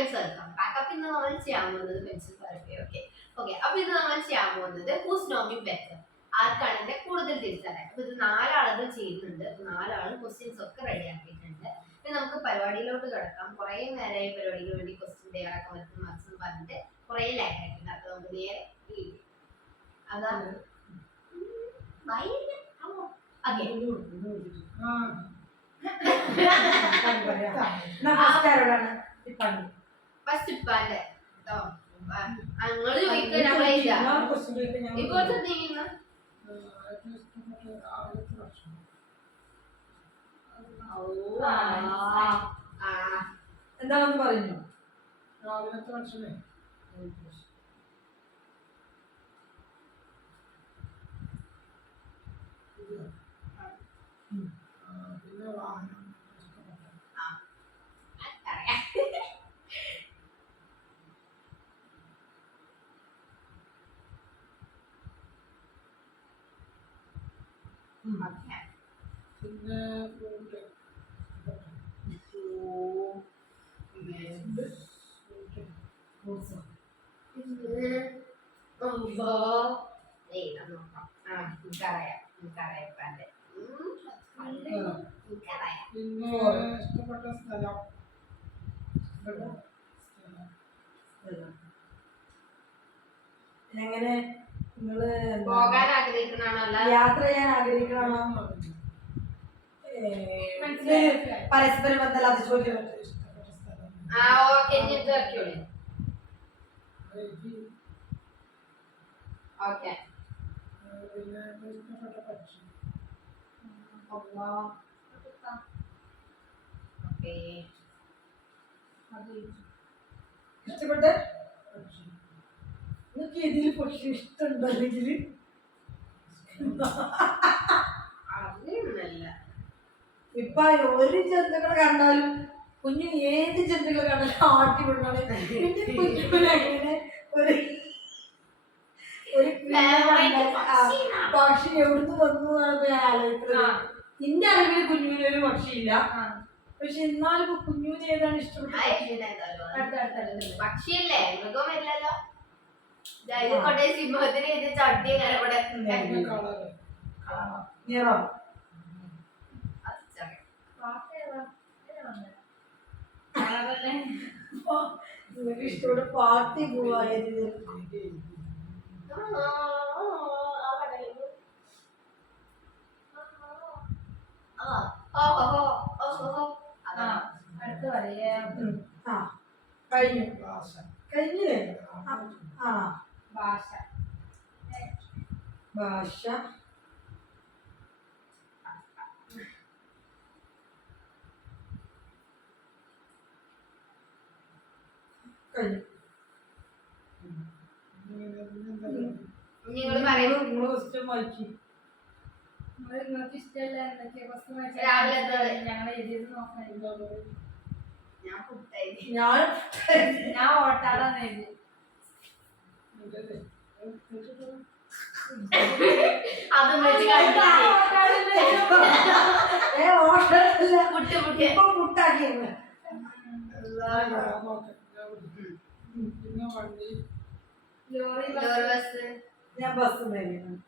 Points എടുക്കാം backup ഇന്ന് നമ്മൾ ചെയ്യാൻ പോകുന്നത് പെൻസിൽ തെറപ്പി ഓക്കെ ഓക്കെ അപ്പൊ ഇത് നമ്മൾ ചെയ്യാൻ പോകുന്നത് ഹൂസ് നോമി ബെറ്റർ ആർക്കാണ് എന്നെ കൂടുതൽ തിരിച്ചറിയാം അപ്പൊ ഇത് നാലാളുകൾ ചെയ്യുന്നുണ്ട്. നാലാളും ക്വസ്റ്റ്യൻസ് ഒക്കെ റെഡി ആക്കിയിട്ടുണ്ട്. ഇനി നമുക്ക് പരിപാടിയിലോട്ട് കിടക്കാം. കുറെ നേരമായി പരിപാടിക്ക് വേണ്ടി ക്വസ്റ്റ്യൻ തയ്യാറാക്കാൻ പറ്റുന്ന മാർക്സ് പറഞ്ഞിട്ട് കുറെ ലാഗ് ആയിട്ടുണ്ട്. അപ്പൊ നമുക്ക് നേരെ. അതാണ് ഓക്കെ ഫസ്റ്റ് ഉപ്പാന്റെ എന്താണെന്ന് പറഞ്ഞു രാവിലത്തെ ഭക്ഷണേ പിന്നെ വാഹനം ഇഷ്ടപ്പെട്ട അറിയാം ഓക്കെ പിന്നെ പിന്നെ ഇഷ്ടപ്പെട്ട സ്ഥലം? എങ്ങനെ? നിങ്ങൾ പോകാൻ ആഗ്രഹിക്കണോ അല്ല? യാത്ര ചെയ്യാൻ ആഗ്രഹിക്കണോ പരസ്പരം ബന്ധമില്ലാത്ത ചോദ്യം ഇഷ്ടപ്പെട്ട സ്ഥലം ആ ഓക്കെ ഇനി ഇത് വെക്കോളി എനിക്ക് ഓക്കെ. പിന്നെ ഇഷ്ടപ്പെട്ട പക്ഷി ഓക്കെ. ഇഷ്ടപ്പെട്ട? പക്ഷി നിങ്ങൾക്ക് ഇതിൽ പക്ഷി ഇഷ്ടമുണ്ടെങ്കിൽ അങ്ങനെയൊന്നല്ല ഇപ്പൊ ഒരു ജന്തുക്കളെ കണ്ടാലും കുഞ്ഞു ഏത് ജന്തുക്കളെ കണ്ടാലും ആട്ടി വിടണേ പിന്നെ കുഞ്ഞുവിനങ്ങനെ ഒരു ഒരു പക്ഷി എവിടുന്ന് വന്നു എന്നാണ് ഞാൻ ആലോചിക്കുന്നത്. എന്റെ അറിവിൽ കുഞ്ഞുവിന് ഒരു പക്ഷിയില്ല. പക്ഷെ എന്നാലും കുഞ്ഞുവിന് ഏതാണ് ഇഷ്ടപ്പെട്ടത്. പക്ഷിയല്ലേ? മൃഗം വരില്ലല്ലോ. ദാ ഇത് കൊണ്ടേ സിംഹത്തിന് ഇത് ചട്ടി അങ്ങനെ പിന്നെ കളറ് നിറം നിങ്ങൾക്ക് ഇഷ്ടപ്പെട്ട പാർട്ടി പോവായത് ആ കഴിഞ്ഞു. കഴിഞ്ഞില്ലേ ആ. ഭാഷ. ഭാഷ. നിങ്ങൾ നിങ്ങൾക്ക് ഇഷ്ടമല്ല എന്തൊക്കെ ക്വസ്റ്റ്യൻ രാവിലെ എന്തത്? ഞങ്ങൾ എഴുതിയത് നോക്കാൻ ഞാൻ ഞാൻ ഞാൻ ഓട്ടാളാന്ന് എഴുതി അത്. ഓട്ടല്ല പുട്ട് പുട്ട് ഇപ്പൊ ലോറി ലോറി ബസ് ഞാൻ ബസ് മേടിക്കണം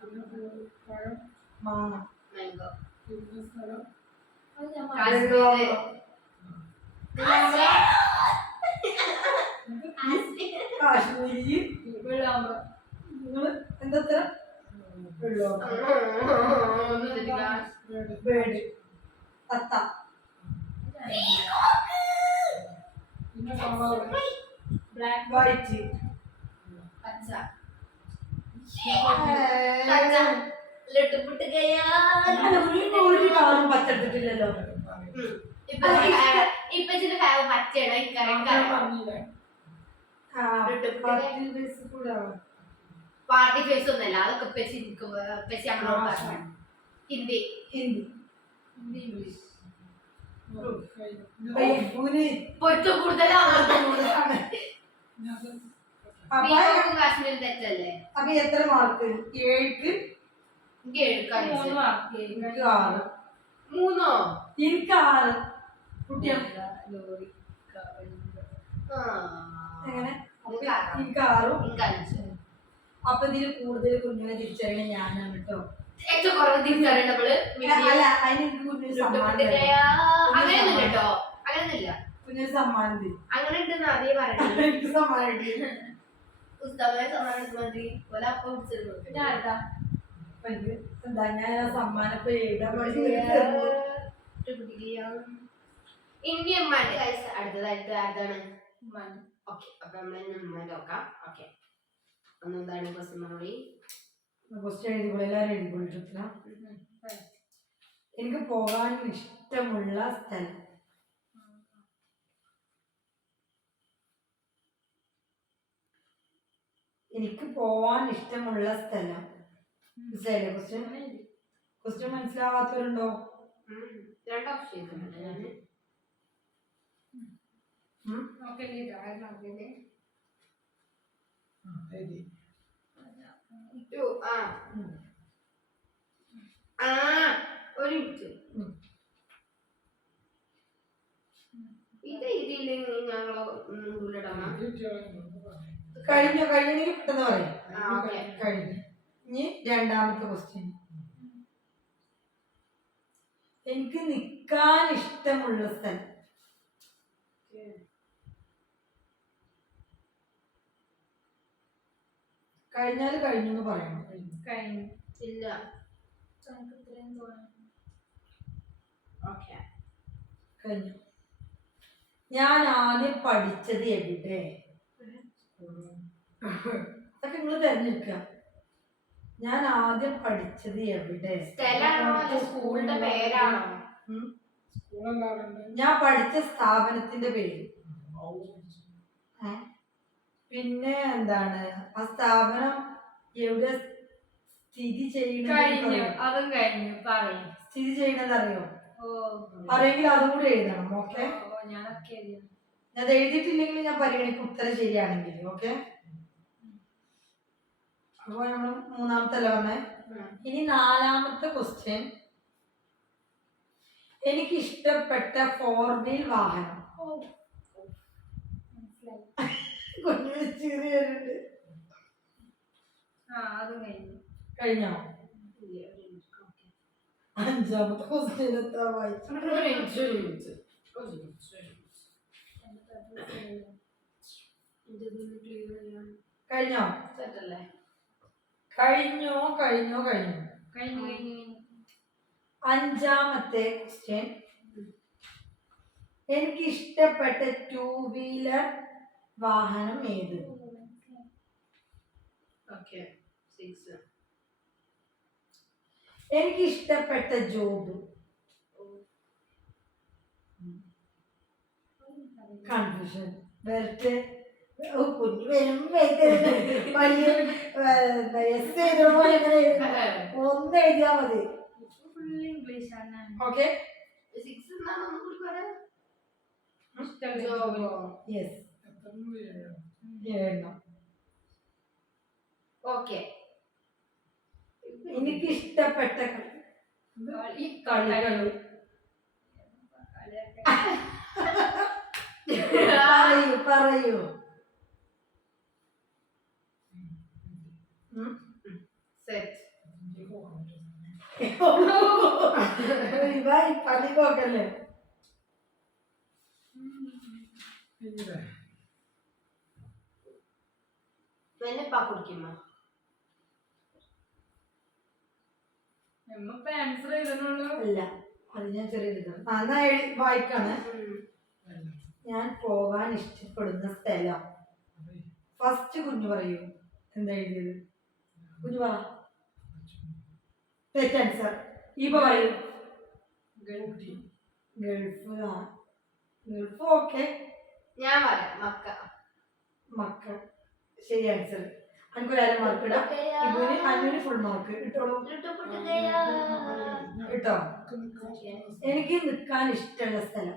പിന്നെ പൂ- പഴം മാങ്ങ മാംഗോ പിന്നെ സ്ഥലം കാശ്മീര് കാശ്മീരി വെള്ളാമ്പ് നിങ്ങൾ എന്താ തരം വെള്ളം ഒന്നും തിരിക്കാ. ബേഡ് തത്ത ബ്ലാക്ക് വൈറ്റ് പച്ച. പച്ച ലട്ടുപുട്ട് ഇപ്പൊ ഫാവ് പച്ചയാണ് ഇക്കറിയാം ആ പാർട്ടി ഫേസ് ഒന്നല്ല അതൊക്കെ ഹിന്ദി. ഹിന്ദി. ഹിന്ദി ഇംഗ്ലീഷ്. പൊരുത്തം കൂടുതലാണ്. അപ്പൊ എത്ര മാർക്ക്? ഏഴ്? എനിക്ക് ആറ്. മൂന്നോ? എനിക്ക് ആറ്. എങ്ങനെ? എനിക്ക് ആറാം. അപ്പൊ ഇതിൽ കൂടുതൽ കുഞ്ഞിനെ തിരിച്ചറിയണ ഞാനാണ് കേട്ടോ. ഏറ്റവും കുറവ് തിരിച്ചറിയണം നമ്മൾ അല്ല അതിന് എനിക്ക് കുഞ്ഞൊരു സമ്മാനം. അങ്ങനെയൊന്നും കേട്ടോ അങ്ങനെയൊന്നുമില്ല. കുഞ്ഞൊരു സമ്മാനം തരും. അങ്ങനെ ഉണ്ടെന്ന് പറയണത് എനിക്ക് സമ്മാനം ഉസ്താമായ സമ്മാനം മതി ഓല അപ്പം പിടിച്ചിരുന്നു പിന്നെ ആർക്കാ എന്താ ഞാൻ സമ്മാനം ഇനി ഉമ്മാന്റെ വയസ്സ് അടുത്തതായിട്ട് ആർക്കാണ് ഉമ്മാൻ ഓക്കെ അപ്പൊ നമ്മൾ ഉമ്മാന്റെ നോക്കാം. ഓക്കെ ഒന്നെന്താണ് ക്വസ്റ്റ്യൻ മറുപടി ക്വസ്റ്റ്യൻ എഴുതിക്കോളൂ എല്ലാവരും എഴുതിക്കൊണ്ടിട്ടില്ല എനിക്ക് പോകാൻ ഇഷ്ടമുള്ള സ്ഥലം. എനിക്ക് പോവാൻ ഇഷ്ടമുള്ള സ്ഥലം. മനസ്സിലായില്ലേ ക്വസ്റ്റ്യൻ ക്വസ്റ്റ്യൻ മനസ്സിലാവാത്തവരുണ്ടോ. രണ്ട് ഓപ്ഷൻ ഉണ്ട് ഞാൻ ഉം? നോക്കല്ലേ ആരും നോക്കല്ലേ ആ, എഴുതി. ടു ആ. ആ ഒരു മിനിറ്റ് ഇത് ഇതില്ലെങ്കിൽ ഞങ്ങൾ ഉള്ളിടണം കഴിഞ്ഞ കഴിഞ്ഞെങ്കിൽ പെട്ടെന്ന് പറയും. കഴിഞ്ഞു. ഇനി രണ്ടാമത്തെ ക്വസ്റ്റ്യൻ എനിക്ക് നിൽക്കാൻ ഇഷ്ടമുള്ള സ്ഥലം. കഴിഞ്ഞാൽ കഴിഞ്ഞു എന്ന് പറയണം. കഴിഞ്ഞു ഇല്ല കഴിഞ്ഞു. ഞാൻ ആദ്യം പഠിച്ചത് എവിടെ? അതൊക്കെ നിങ്ങൾ തിരഞ്ഞെടുക്കുക. ഞാൻ ആദ്യം പഠിച്ചത് എവിടെ? സ്കൂളിന്റെ പേരാണോ. ഞാൻ പഠിച്ച സ്ഥാപനത്തിന്റെ പേര്. പിന്നെ എന്താണ്? ആ സ്ഥാപനം എവിടെ സ്ഥിതി ചെയ്യണത് കഴിഞ്ഞു. അതും കഴിഞ്ഞു. പറയും. സ്ഥിതി ചെയ്യണത് അറിയോ? ഓ. അറിയെങ്കിൽ അതും കൂടി എഴുതണം ഓക്കെ? ഓ ഞാനൊക്കെ എഴുതി ഞാൻ അത് എഴുതിയിട്ടില്ലെങ്കിൽ ഞാൻ പരിഗണിക്കും ഉത്തരം ശരിയാണെങ്കിൽ ഓക്കെ? അപ്പൊ നമ്മൾ മൂന്നാമത്തെ അല്ല ഉം. ഇനി നാലാമത്തെ ക്വസ്റ്റ്യൻ എനിക്ക് ഇഷ്ടപ്പെട്ട ഫോർ വീൽ വാഹനം. ഓ. മനസ്സിലായി. കഴിഞ്ഞോ. അഞ്ചാമത്തെ ക്വസ്റ്റ്യൻ എത്താ വായിച്ചു. കഴിഞ്ഞോ. കഴിഞ്ഞോ? കഴിഞ്ഞോ? കഴിഞ്ഞോ? കഴിഞ്ഞു? കഴിഞ്ഞു കഴിഞ്ഞു അഞ്ചാമത്തെ ക്വസ്റ്റ്യൻ എനിക്ക് ഇഷ്ടപ്പെട്ട ടൂ വീലർ വാഹനം ഏത്. എനിക്ക് ഇഷ്ടപ്പെട്ട ജോബ്? കൺഫ്യൂഷൻ. വെറുതെ കുഞ്ഞു ഇത് വലിയ എസ് ചെയ്ത പോലെ ഒന്ന് എഴുതിയാ മതി. ഓക്കെ യെസ് എഴുതണം? എഴുതണം എനിക്ക് ഇഷ്ടപ്പെട്ട ഈ കളികൾ പറയൂ പറയൂ. പോകണം. ഇവ പണി നോക്കല്ലേ ആൻസർ എഴുതണുള്ളൂ. അല്ല അത് ഞാൻ ചെറിയ ഇതാണ് എന്നാ വായിക്കാണ്. ഞാൻ പോകാൻ ഇഷ്ടപ്പെടുന്ന സ്ഥലം. ഫസ്റ്റ് കുഞ്ഞു പറയൂ. എന്താ എഴുതിയത്? കുഞ്ഞു പറ. തെറ്റ് ആൻസർ ഇപ്പൊ പറയൂ. ഗൾഫ്. ആ. ഗൾഫ് ഓക്കെ ഞാൻ പറയാം മക്ക. മക്കൾ ശരി ആൻസർ എനിക്കൊരു അര മാർക്ക് ഇടാം അഞ്ഞൂറ് ഫുൾ മാർക്ക് ഇട്ടോളൂ ലുട്ടുപുട്ടുകയാ. കേട്ടോ എനിക്ക് നിൽക്കാൻ ഇഷ്ടമുള്ള സ്ഥലം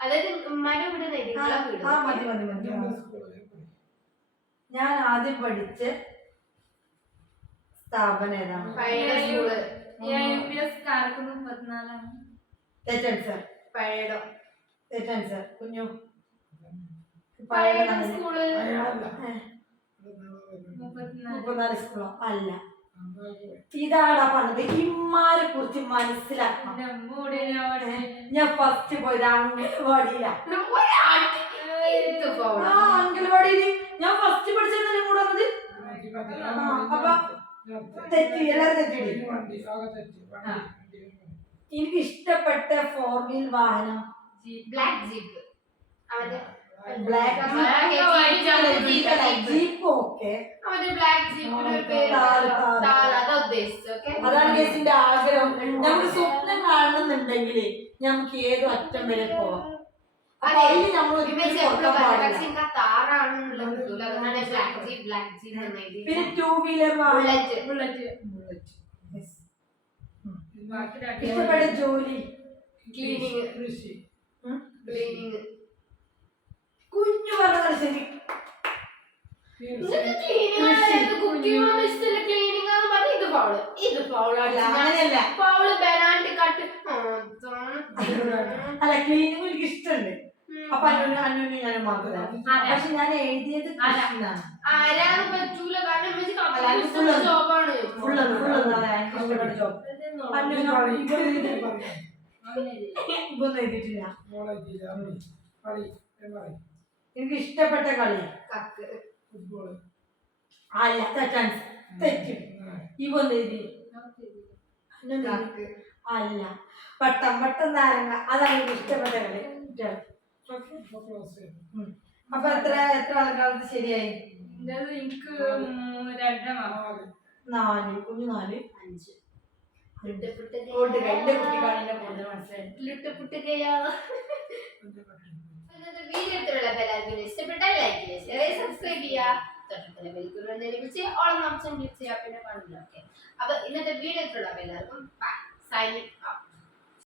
അല്ല നിങ്ങൾ ആ മതി മതി മതി ഞാൻ ആദ്യം പഠിച്ച സ്ഥാപനം ഏതാണ് നാപ്പത്തിനാലാണ് തെറ്റൻസർ പഴയടം തെറ്റൻസർ കുഞ്ഞു. പഴയടം സ്കൂൾ മുപ്പത്തിനാല്. സ്കൂളോ? അല്ല. ഇതാടാ പറഞ്ഞത്. ഇമ്മാരെ കുറിച്ച് മനസ്സിലാക്കണം. ഞാൻ ഫസ്റ്റ് പോയത് അംഗൻവാടിയിലാ. ഇത് ആ പോണം. അംഗൻവാടിയിൽ ഞാൻ ഫസ്റ്റ് പഠിച്ചതല്ലേ കൂടെ വന്നത് തെറ്റി. എല്ലാരും തെറ്റി എനിക്ക് ഇഷ്ടപ്പെട്ട ഫോർ വീൽ വാഹനം. Black jeep. അവന്റെ ബ്ലാക്ക് ജീപ്പ്. ഓക്കെ. അവന്റെ ബ്ലാക്ക് ജീപ്പിന് ഒരു പേര് താൽ, താൽ. താൽ അതാ ഉദ്ദേശിച്ചത് ഓക്കെ? അതാണ് കേസിന്റെ ആഗ്രഹം. നമുക്ക് സ്വപ്നം കാണുന്നുണ്ടെങ്കിൽ നമുക്ക് ഏത് അറ്റം വരെ പോവാം. പിന്നെ ടൂ വീലർ ബുള്ളറ്റ്. ബുള്ളറ്റ്. ഇഷ്ടപ്പെട്ട ജോലി. ക്ലീനിങ്. കൃഷി? ക്ലീനിങ്. കുഞ്ഞു ശരി. പറഞ്ഞ ഇത് അല്ല ക്ലീനിങ് എനിക്ക് ഇഷ്ടമുണ്ട്. അപ്പൊ അന്നു അന്നു ഞാൻ മാത്രമേ പക്ഷെ ഞാൻ എഴുതിയത്. ജോബാണ് ഫുള്ള് ഫുള്ള് ഇഷ്ടപ്പെട്ട ജോബ് എനിക്ക് ഇഷ്ടപ്പെട്ട കളി കക്ക്. ഫുട്ബോൾ അല്ല തെറ്റാൻ തെറ്റി. ഇപ്പൊന്നും എഴുതി. കക്ക്. അല്ല. പട്ടം പട്ടം നാരങ്ങ. അതാണ് എനിക്ക് ഇഷ്ടപ്പെട്ട കളി. അപ്പൊ എത്ര എത്ര ആൾക്കാർക്ക് ശരിയായി? എനിക്ക് രണ്ടര നാല്. കുഞ്ഞു നാല്? അഞ്ച്. ഇഷ്ടപ്പെട്ടാൽ ലൈക്ക് ചെയ്യുക ഷെയർ ചെയ്യുക സബ്സ്ക്രൈബ് ചെയ്യുക. തൊട്ടടുത്തുള്ള ബെൽക്കുള്ള ലഭിച്ച് ഓളം ഓപ്ഷൻ ക്ലിക്ക് ചെയ്യുക. പിന്നെ പാടില്ല ഓക്കെ അപ്പൊ ഇന്നത്തെ വീഡിയോ ഇത്രയുള്ള എല്ലാവർക്കും സൈനിങ്